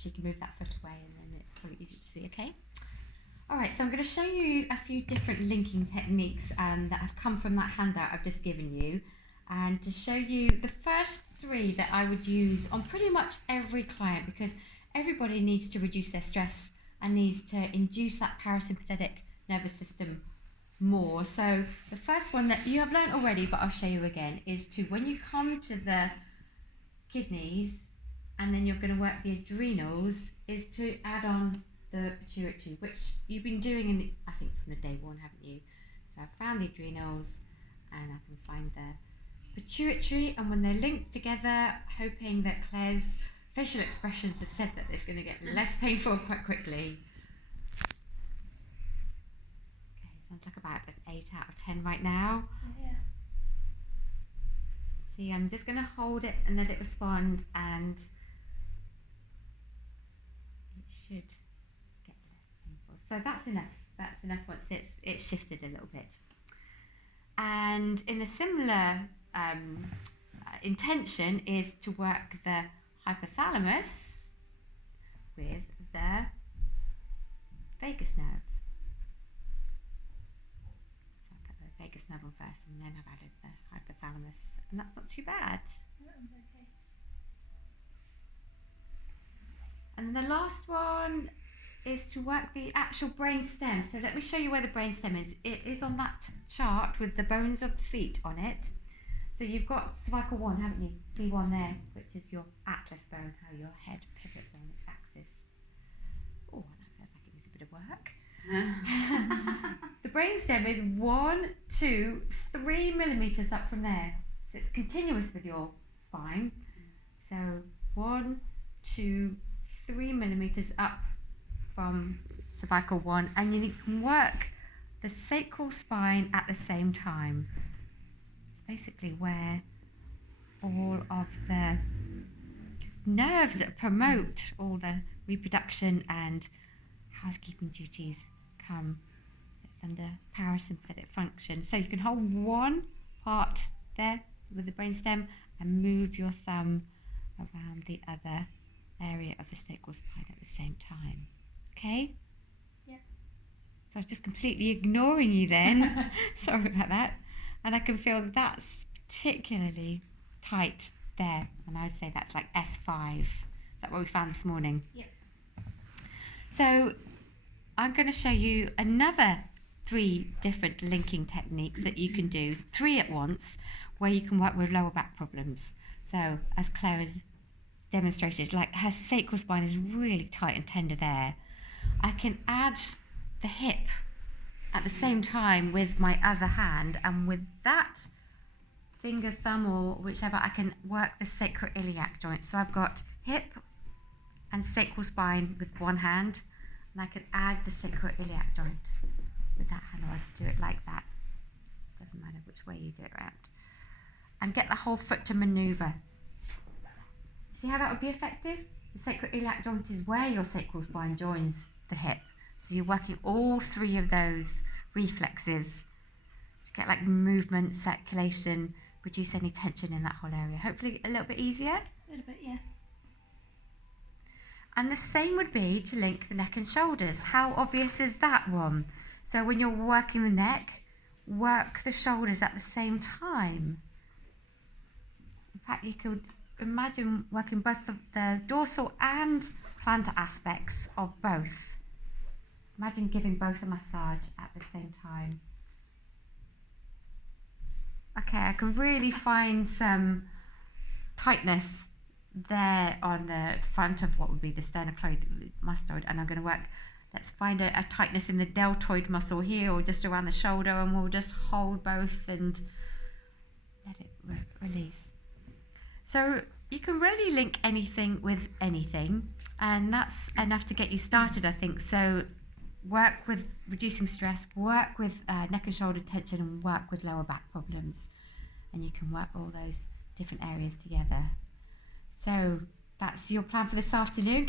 Actually, you can move that foot away and then it's probably easy to see, okay? Alright, so I'm going to show you a few different linking techniques that have come from that handout I've just given you, and to show you the first 3 that I would use on pretty much every client, because everybody needs to reduce their stress and needs to induce that parasympathetic nervous system more. So the first one that you have learned already, but I'll show you again, is to, when you come to the kidneys and then you're going to work the adrenals, is to add on the pituitary, which you've been doing I think from the day 1, haven't you? So I've found the adrenals and I can find the pituitary, and when they're linked together, hoping that Claire's facial expressions have said that it's going to get less painful quite quickly. Okay, sounds like about an 8 out of 10 right now. Yeah. See, I'm just going to hold it and let it respond, and it should get less painful. So that's enough. That's enough once it's shifted a little bit. And in a similar intention is to work the hypothalamus with the vagus nerve. So I'll put the vagus nerve on first, and then I've added the hypothalamus, and that's not too bad. That one's okay. And the last one is to work the actual brain stem. So let me show you where the brain stem is. It is on that chart with the bones of the feet on it. So you've got cervical 1, haven't you? C1 there, which is your atlas bone, how your head pivots on its axis. Oh, that feels like it needs a bit of work. The brain stem is 1, 2, 3 millimeters up from there. So it's continuous with your spine. So 1, 2, 3 millimeters up from cervical 1, and you can work the sacral spine at the same time. It's basically where all of the nerves that promote all the reproduction and housekeeping duties come. It's under parasympathetic function. So you can hold one part there with the brainstem and move your thumb around the other area of the sacral spine at the same time. Okay? Yeah. So I was just completely ignoring you then. Sorry about that. And I can feel that's particularly tight there. And I would say that's like S5. Is that what we found this morning? Yep. So I'm going to show you another 3 different linking techniques that you can do, 3 at once, where you can work with lower back problems. So as Claire has demonstrated, like her sacral spine is really tight and tender there. I can add the hip at the same time with my other hand, and with that finger, thumb, or whichever, I can work the sacroiliac joint. So I've got hip and sacral spine with one hand, and I can add the sacroiliac joint with that hand, or I can do it like that. Doesn't matter which way you do it around. And get the whole foot to maneuver. See how that would be effective? The sacroiliac joint is where your sacral spine joins the hip. So you're working all 3 of those reflexes to get like movement, circulation, reduce any tension in that whole area. Hopefully a little bit easier. A little bit, yeah. And the same would be to link the neck and shoulders. How obvious is that one? So when you're working the neck, work the shoulders at the same time. In fact, you could imagine working both the dorsal and plantar aspects of both. Imagine giving both a massage at the same time. Okay, I can really find some tightness there on the front of what would be the sternocleidomastoid, and I'm going to work, let's find a tightness in the deltoid muscle here, or just around the shoulder, and we'll just hold both and let it release. So you can really link anything with anything, and that's enough to get you started, I think. So work with reducing stress, work with neck and shoulder tension, and work with lower back problems, and you can work all those different areas together. So that's your plan for this afternoon.